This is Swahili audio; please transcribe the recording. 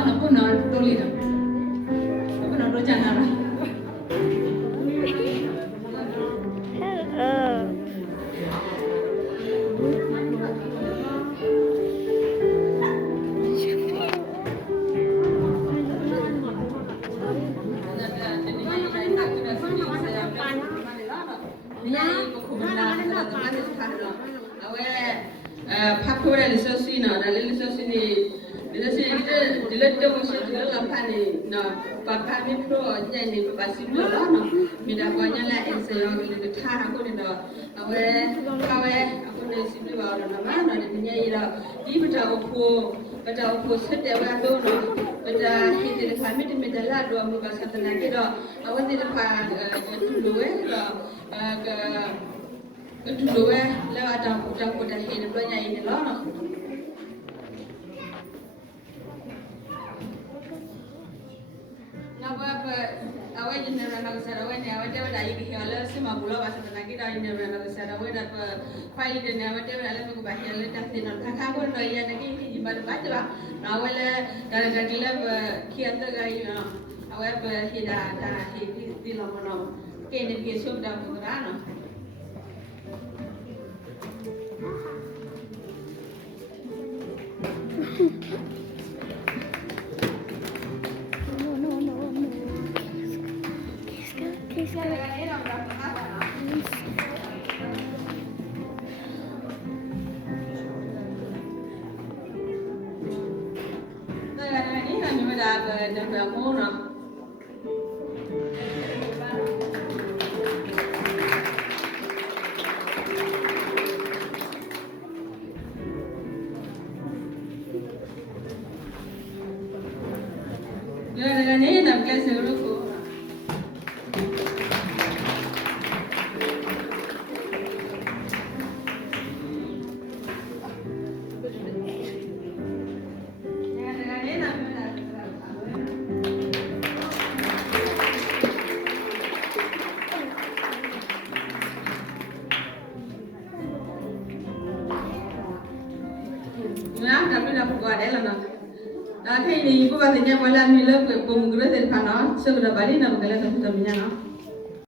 nó cũng nói đôi lì đó nó cũng nói đôi chân nào đó Pakura lisosi na lisosi ni dilete musi dilala pani na papa mi pro jani pasi pro no mi da gonya la ense yo li ta ko ni no awe aku ne sibi wa na ma no ni nya ira di bata opo sete wa do no bata hiti le famiti mi da la do mu ba sa na ki do awe ni da pa tu we do itu dua lewat udah hidup banyak ini loh. Ngapa awal jenis orang Sarawak ni awal dia dah ikut hialah semua bulan bahasa lagi dah jenis orang Sarawak dah file dia awal dia dah lalu bahasa hialah dah sinar kakak pun dah ia lagi jimat baca lah. Awal dah gila kian tu gaya awal berhidah dah hidup di lama kini besok dah berana. Ini nak kelas dulu. Kami dah buat ada lah. Nah, ini ibu katanya malam ni lep pemugurah dari panau, sudah balik nak bergerak ke hutan minyak.